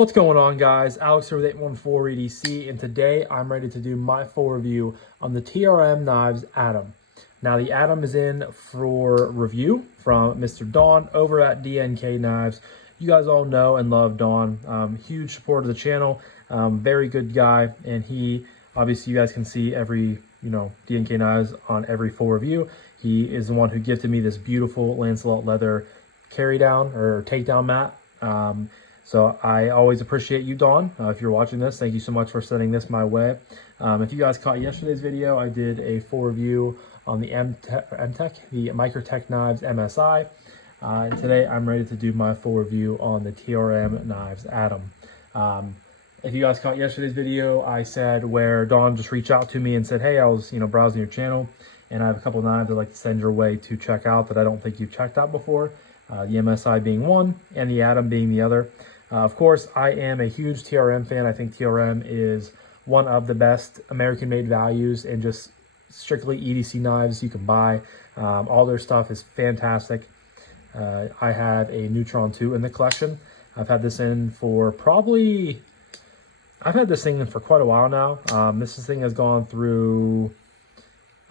What's going on, guys? Alex here with 814 EDC, and today I'm ready to do my full review on the TRM Knives Atom. Now, the Atom is in for review from Mr. Don over at DNK Knives. You guys all know and love Don. Huge supporter of the channel, very good guy, and he, obviously, you guys can see every, DNK Knives on every full review. He is the one who gifted me this beautiful Lancelot leather carry down or takedown mat. So I always appreciate you, Dawn. If you're watching this, thank you so much for sending this my way. If you guys caught yesterday's video, I did a full review on the MTech, the Microtech Knives MSI. And today I'm ready to do my full review on the TRM Knives Atom. If you guys caught yesterday's video, I said where Dawn just reached out to me and said, hey, I was browsing your channel, and I have a couple of knives I'd like to send your way to check out that I don't think you've checked out before. The MSI being one and the Atom being the other. Of course, I am a huge TRM fan. I think TRM is one of the best American-made values and just strictly EDC knives you can buy. All their stuff is fantastic. I have a Neutron 2 in the collection. I've had this in for I've had this thing in for quite a while now. This thing has gone through,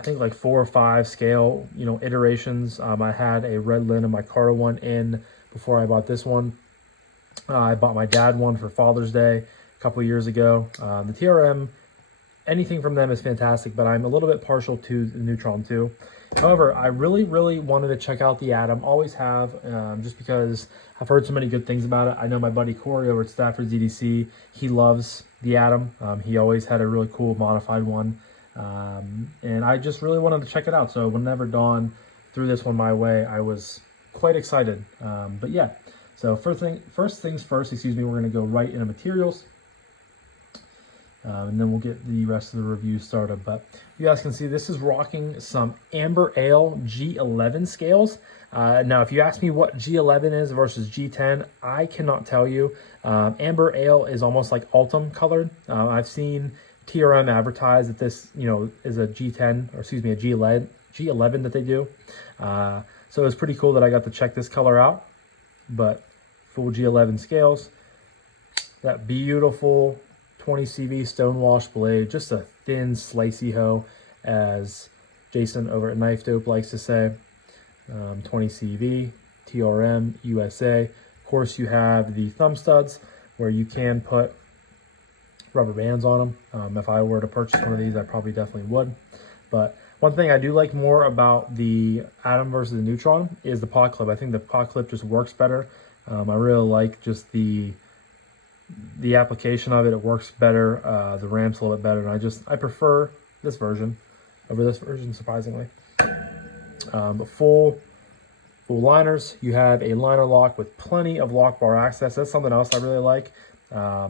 I think, like 4 or 5 scale, iterations. I had a red lin of my Carter one in before I bought this one. I bought my dad one for Father's Day a couple of years ago. The TRM, anything from them is fantastic, but I'm a little bit partial to the Neutron 2. However, I really wanted to check out the Atom. Always have, just because I've heard so many good things about it. I know my buddy Corey over at Stafford's EDC, he loves the Atom. He always had a really cool modified one. And I just really wanted to check it out. So whenever Dawn threw this one my way, I was quite excited. But yeah. So first things first, we're going to go right into materials. And then we'll get the rest of the review started. But you guys can see this is rocking some Amber Ale G11 scales. Now, if you ask me what G11 is versus G10, I cannot tell you. Amber Ale is almost like Ultim colored. I've seen TRM advertise that this, is a G10, or excuse me, a G11 that they do. So it was pretty cool that I got to check this color out. But full G11 scales, that beautiful 20 CV stonewash blade, just a thin slicey hoe, as Jason over at Knife Dope likes to say. 20 CV, TRM, USA. Of course, you have the thumb studs where you can put rubber bands on them. If I were to purchase one of these, I probably definitely would. But one thing I do like more about the Atom versus the Neutron is the pot clip. I think the pot clip just works better. I really like just the application of it. It works better. The ramp's a little bit better, and I prefer this version over this version, surprisingly. But full liners. You have a liner lock with plenty of lock bar access. That's something else I really like. I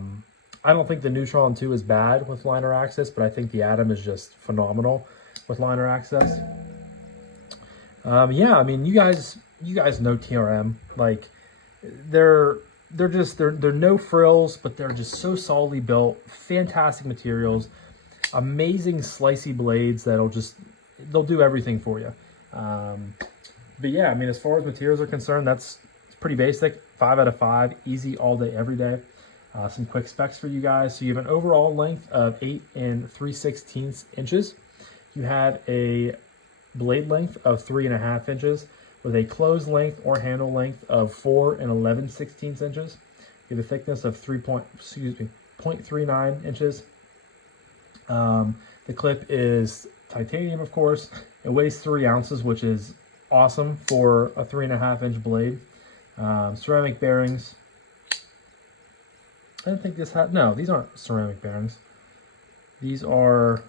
don't think the Neutron 2 is bad with liner access, but I think the Atom is just phenomenal with liner access. Yeah, I mean, you guys know TRM. Like, they're no frills, but they're just so solidly built. Fantastic materials, amazing slicey blades they'll do everything for you. But yeah, I mean, as far as materials are concerned, it's pretty basic. 5 out of 5, easy all day, every day. Some quick specs for you guys. So you have an overall length of 8 3/16 inches. You have a blade length of 3.5 inches with a closed length or handle length of 4 11/16 inches. You have a thickness of 0.39 inches. The clip is titanium, of course. It weighs 3 ounces, which is awesome for a 3.5 inch blade. Ceramic bearings. I didn't think this had, no, these aren't ceramic bearings. These are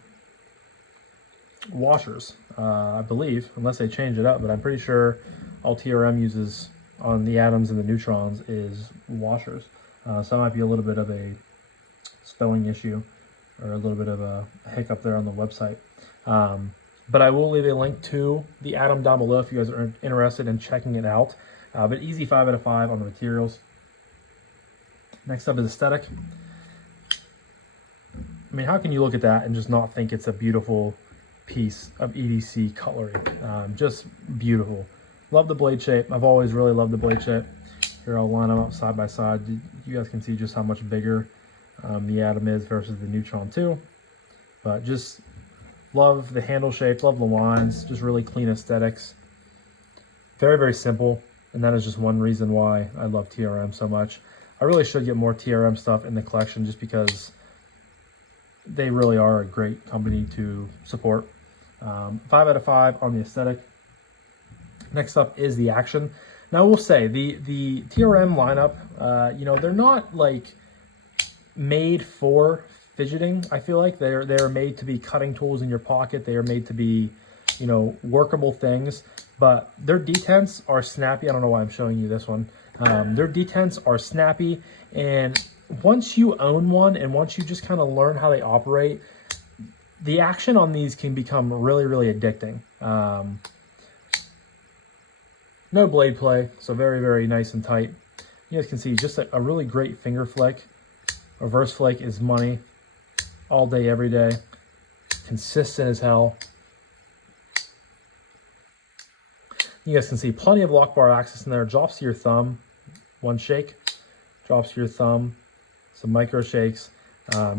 washers, I believe, unless they change it up, but I'm pretty sure all TRM uses on the Atoms and the Neutrons is washers. So that might be a little bit of a spelling issue or a little bit of a hiccup there on the website. But I will leave a link to the Atom down below if you guys are interested in checking it out. But easy 5 out of 5 on the materials. Next up is aesthetic. I mean, how can you look at that and just not think it's a beautiful piece of EDC cutlery? Just beautiful. Love the blade shape. I've always really loved the blade shape. Here, I'll line them up side by side. You guys can see just how much bigger the Atom is versus the Neutron 2. But just love the handle shape, love the lines, just really clean aesthetics. Very, very simple. And that is just one reason why I love TRM so much. I really should get more TRM stuff in the collection just because they really are a great company to support. 5 out of 5 on the aesthetic. Next up is the action. Now, I will say the TRM lineup, you know, they're not like made for fidgeting. I feel like they're made to be cutting tools in your pocket. They are made to be, you know, workable things. But their detents are snappy. I don't know why I'm showing you this one. Their detents are snappy, and once you own one and once you just kind of learn how they operate, the action on these can become really, really addicting. No blade play, so very, very nice and tight. You guys can see just a really great finger flick. Reverse flick is money all day, every day. Consistent as hell. You guys can see plenty of lock bar access in there. Drops to your thumb, one shake. Drops to your thumb, some micro shakes.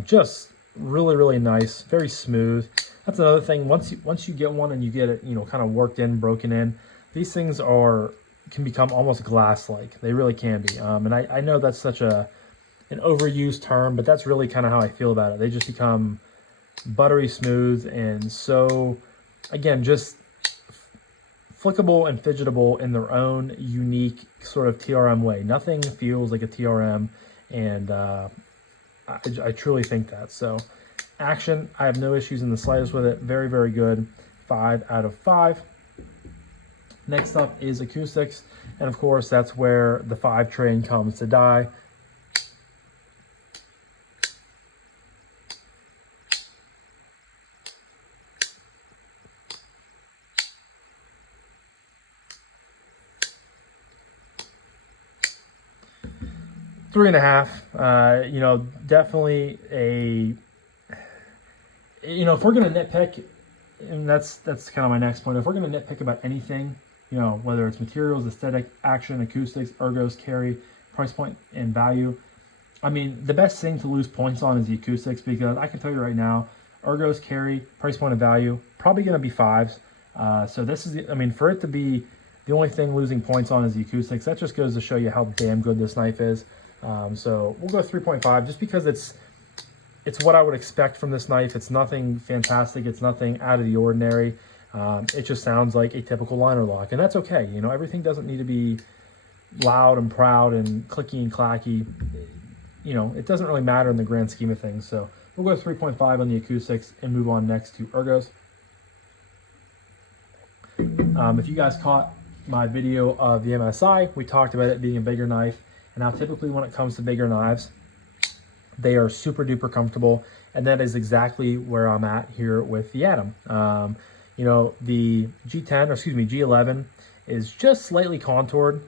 Just really, really nice, very smooth. That's another thing. Once you get one and you get it, you know, kind of worked in, broken in, these things can become almost glass-like. They really can be. And I know that's such an overused term, but that's really kind of how I feel about it. They just become buttery smooth and so, again, just flickable and fidgetable in their own unique sort of TRM way. Nothing feels like a TRM, and I truly think that. So, action, I have no issues in the slightest with it. Very, very good. 5 out of 5. Next up is acoustics, and of course that's where the 5 train comes to die. Three and a half. You know, definitely a. You know, if we're gonna nitpick, and that's kind of my next point. If we're gonna nitpick about anything, you know, whether it's materials, aesthetic, action, acoustics, ergos, carry, price point, and value. I mean, the best thing to lose points on is the acoustics, because I can tell you right now, ergos, carry, price point, and value, probably going to be 5s. So this is, I mean, for it to be the only thing losing points on is the acoustics, that just goes to show you how damn good this knife is. So we'll go 3.5 just because it's what I would expect from this knife. It's nothing fantastic. It's nothing out of the ordinary. It just sounds like a typical liner lock, and that's okay. You know, everything doesn't need to be loud and proud and clicky and clacky. You know, it doesn't really matter in the grand scheme of things. So we'll go 3.5 on the acoustics and move on next to ergos. If you guys caught my video of the MSI, we talked about it being a bigger knife, and how typically when it comes to bigger knives, they are super duper comfortable, and that is exactly where I'm at here with the Atom. You know, the G10, or excuse me, G11 is just slightly contoured.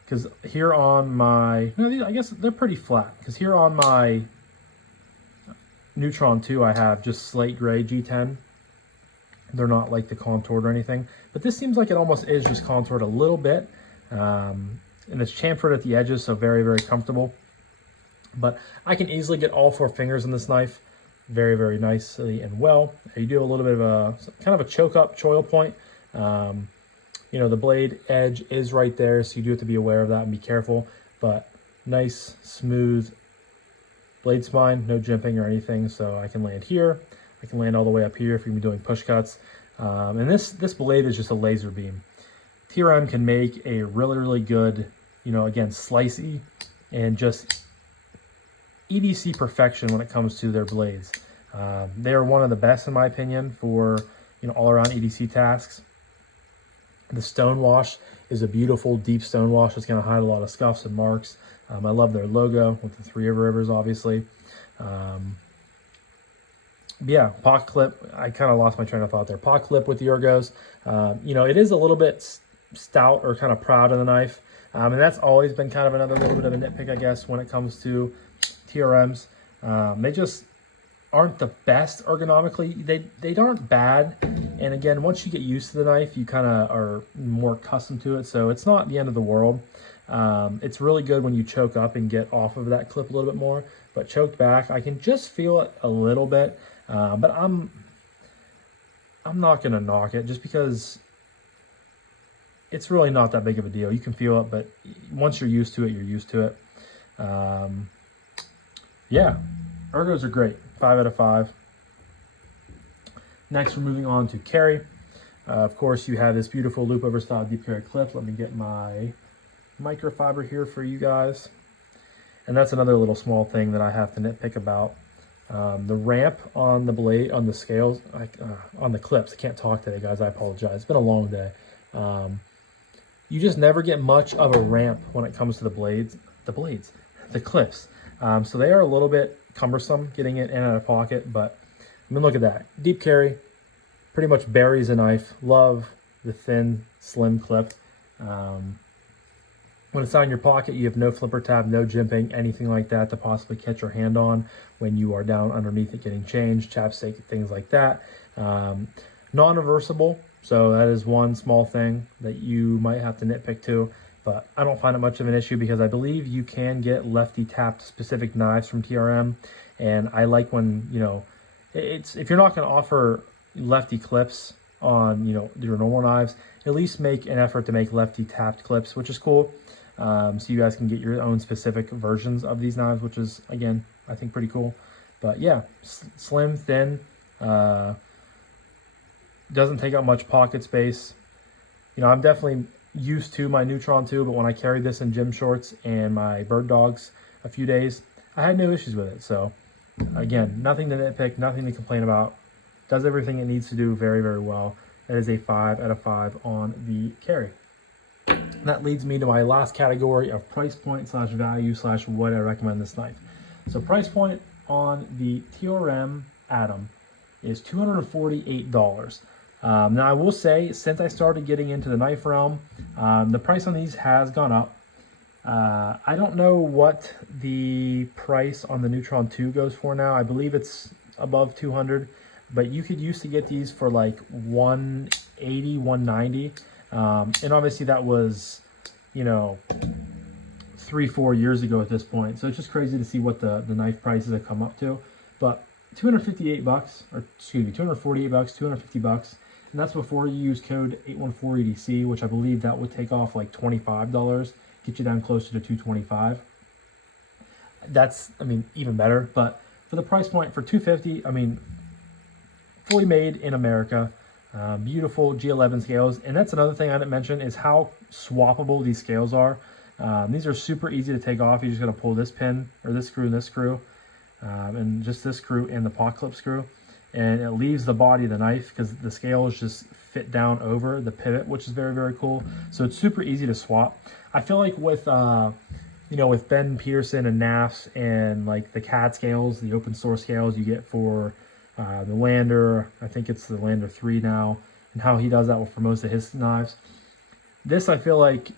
Because here on my, no, I guess they're pretty flat. Because here on my Neutron 2, I have just slate gray G10. They're not like the contoured or anything. But this seems like it almost is just contoured a little bit. And it's chamfered at the edges, so very, very comfortable. But I can easily get all 4 fingers in this knife very, very nicely and well. You do a little bit of a kind of a choke up choil point. You know, the blade edge is right there, so you do have to be aware of that and be careful. But nice, smooth blade spine, no jimping or anything. So I can land here. I can land all the way up here if you're gonna be doing push cuts. And this blade is just a laser beam. TRM can make a really, really good, you know, again, slicey and just EDC perfection when it comes to their blades. They are one of the best, in my opinion, for, you know, all-around EDC tasks. The stone wash is a beautiful, deep stone wash. It's going to hide a lot of scuffs and marks. I love their logo with the 3 rivers, obviously. Yeah, pocket clip. I kind of lost my train of thought there. Pocket clip with the ergos. You know, it is a little bit stout or kind of proud of the knife. And that's always been kind of another little bit of a nitpick, I guess, when it comes to TRMs. They just aren't the best ergonomically. They aren't bad. And again, once you get used to the knife, you kind of are more accustomed to it. So it's not the end of the world. It's really good when you choke up and get off of that clip a little bit more. But choked back, I can just feel it a little bit. But I'm not gonna knock it just because it's really not that big of a deal. You can feel it, but once you're used to it, you're used to it. Yeah, ergos are great. 5 out of 5. Next, we're moving on to carry. Of course, you have this beautiful loop over style deep carry clip. Let me get my microfiber here for you guys. And that's another little small thing that I have to nitpick about. The ramp on the blade, on the scales, on the clips. I can't talk today, guys. I apologize. It's been a long day. You just never get much of a ramp when it comes to the clips. So they are a little bit cumbersome getting it in and out of pocket, but I mean, look at that. Deep carry, pretty much buries a knife. Love the thin, slim clip. When it's not in your pocket, you have no flipper tab, no jimping, anything like that to possibly catch your hand on when you are down underneath it getting changed, chapstick, things like that. Non-reversible, so that is one small thing that you might have to nitpick to, but I don't find it much of an issue because I believe you can get lefty tapped specific knives from TRM, and I like when, you know, if you're not going to offer lefty clips on, you know, your normal knives, at least make an effort to make lefty tapped clips, which is cool. So you guys can get your own specific versions of these knives, which is, again, I think pretty cool. But yeah, slim, thin, doesn't take up much pocket space. You know, I'm definitely used to my Neutron 2, but when I carried this in gym shorts and my bird dogs a few days, I had no issues with it. So again, nothing to nitpick, nothing to complain about. Does everything it needs to do very, very well. That is a 5 out of 5 on the carry. That leads me to my last category of price point / value / what I recommend this knife. So price point on the TRM Atom is $248. Now I will say, since I started getting into the knife realm, the price on these has gone up. I don't know what the price on the Neutron 2 goes for now. I believe it's above 200, but you could used to get these for like 180, 190. And obviously that was, you know, 3-4 years ago at this point. So it's just crazy to see what the knife prices have come up to. But $258, or excuse me, $248, $250, and that's before you use code 814EDC, which I believe that would take off like $25, get you down closer to $225. That's, I mean, even better. But for the price point for $250, I mean, fully made in America. Beautiful G11 scales, and that's another thing I didn't mention is how swappable these scales are. These are super easy to take off. You're just going to pull this pin or this screw and this screw, and just this screw and the pot clip screw, and it leaves the body of the knife because the scales just fit down over the pivot, which is very, very cool. So it's super easy to swap. I feel like with you know, with Ben Peterson and NAFs and like the CAD scales, the open source scales you get for the Lander, I think it's the Lander 3 now, and how he does that for most of his knives. This, I feel like,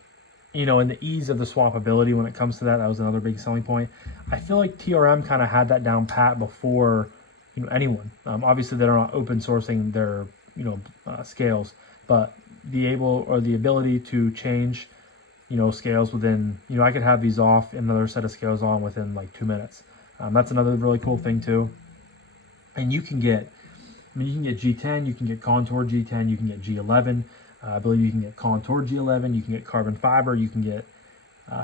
you know, and the ease of the swappability when it comes to that, that was another big selling point. I feel like TRM kind of had that down pat before, you know, anyone. Obviously, they're not open sourcing their, you know, scales, but the ability to change, you know, scales within, you know, I could have these off and another set of scales on within like 2 minutes. That's another really cool thing too. And you can get, I mean, you can get G10, you can get Contour G10, you can get G11. I believe you can get Contour G11, you can get carbon fiber, you can get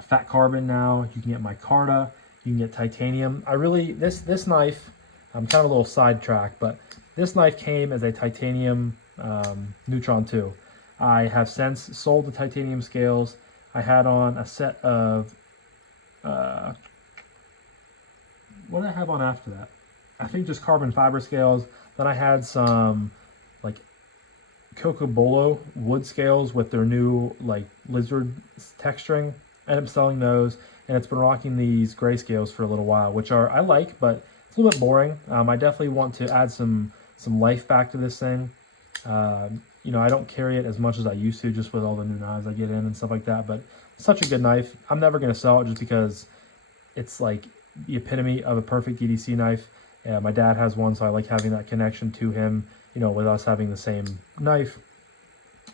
fat carbon now, you can get micarta, you can get titanium. I really, this knife, I'm kind of a little sidetracked, but this knife came as a titanium Neutron 2. I have since sold the titanium scales. I had on a set of, what did I have on after that? I think just carbon fiber scales. Then I had some like Cocobolo wood scales with their new like lizard texturing. I ended up selling those, and it's been rocking these gray scales for a little while, which are I like, but it's a little bit boring. I definitely want to add some life back to this thing. You know, I don't carry it as much as I used to, just with all the new knives I get in and stuff like that. But it's such a good knife. I'm never going to sell it just because it's like the epitome of a perfect EDC knife. Yeah, my dad has one, so I like having that connection to him, you know, with us having the same knife.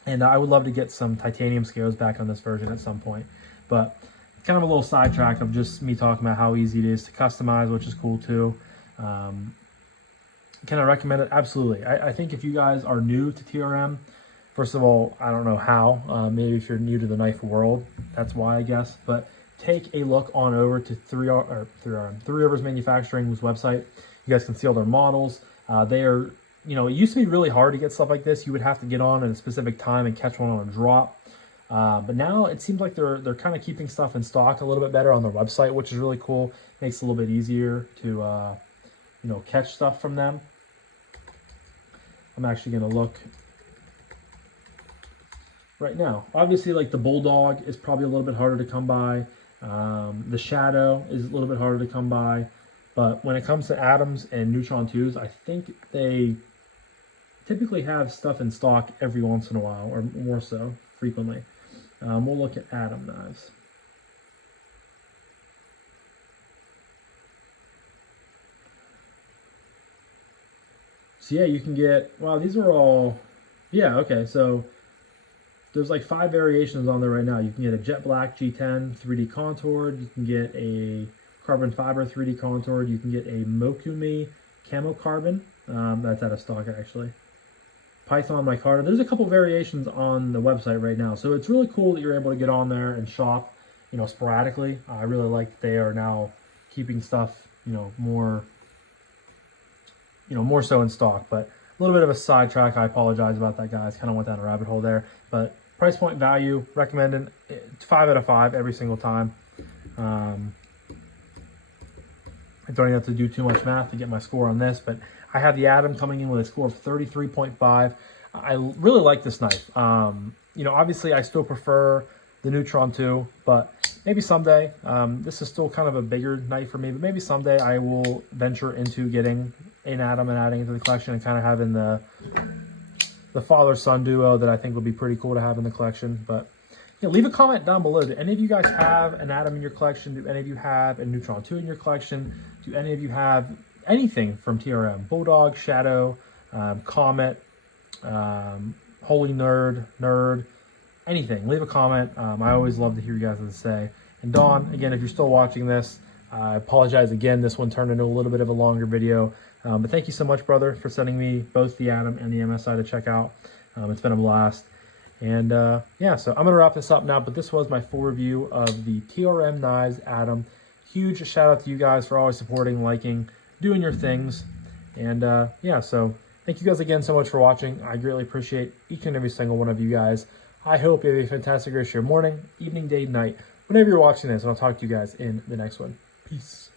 And I would love to get some titanium scales back on this version at some point. But kind of a little sidetrack of just me talking about how easy it is to customize, which is cool too. Can I recommend it? Absolutely. I think if you guys are new to TRM, first of all, I don't know how. Maybe if you're new to the knife world, that's why, I guess. But take a look on over to Three Rivers Manufacturing's website. You guys can see all their models. They are, you know, it used to be really hard to get stuff like this. You would have to get on at a specific time and catch one on a drop. But now it seems like they're kind of keeping stuff in stock a little bit better on their website, which is really cool. Makes it a little bit easier to, you know, catch stuff from them. I'm actually going to look right now. Obviously, like the Bulldog is probably a little bit harder to come by. The Shadow is a little bit harder to come by. But when it comes to Atoms and Neutron 2s, I think they typically have stuff in stock every once in a while, or more so, frequently. We'll look at Atom knives. So yeah, you can get, wow, these are all, yeah, okay, so there's like 5 variations on there right now. You can get a jet black G10 3D contoured, you can get a carbon fiber 3D contoured, you can get a Mokumi camo carbon, that's out of stock actually. Python micarta, there's a couple variations on the website right now, so it's really cool that you're able to get on there and shop, you know, sporadically. I really like that they are now keeping stuff, you know, more so in stock. But a little bit of a sidetrack. I apologize about that, guys. Kind of went down a rabbit hole there. But price point value, recommended 5 out of 5 every single time. I don't even have to do too much math to get my score on this, but I have the Atom coming in with a score of 33.5. I really like this knife. You know, obviously I still prefer the Neutron 2, but maybe someday, this is still kind of a bigger knife for me, but maybe someday I will venture into getting an Atom and adding it to the collection and kind of having the father-son duo that I think would be pretty cool to have in the collection. But yeah, leave a comment down below. Do any of you guys have an Atom in your collection? Do any of you have a Neutron 2 in your collection? Do any of you have anything from TRM? Bulldog, Shadow, Comet, Holy Nerd, anything. Leave a comment. I always love to hear you guys say. And Dawn, again, if you're still watching this, I apologize again. This one turned into a little bit of a longer video. But thank you so much, brother, for sending me both the Atom and the MSI to check out. It's been a blast. And yeah, so I'm going to wrap this up now, but this was my full review of the TRM Knives Atom. Huge shout out to you guys for always supporting, liking, doing your things. And yeah, so thank you guys again so much for watching. I greatly appreciate each and every single one of you guys. I hope you have a fantastic rest of your morning, evening, day, night, whenever you're watching this, and I'll talk to you guys in the next one. Peace.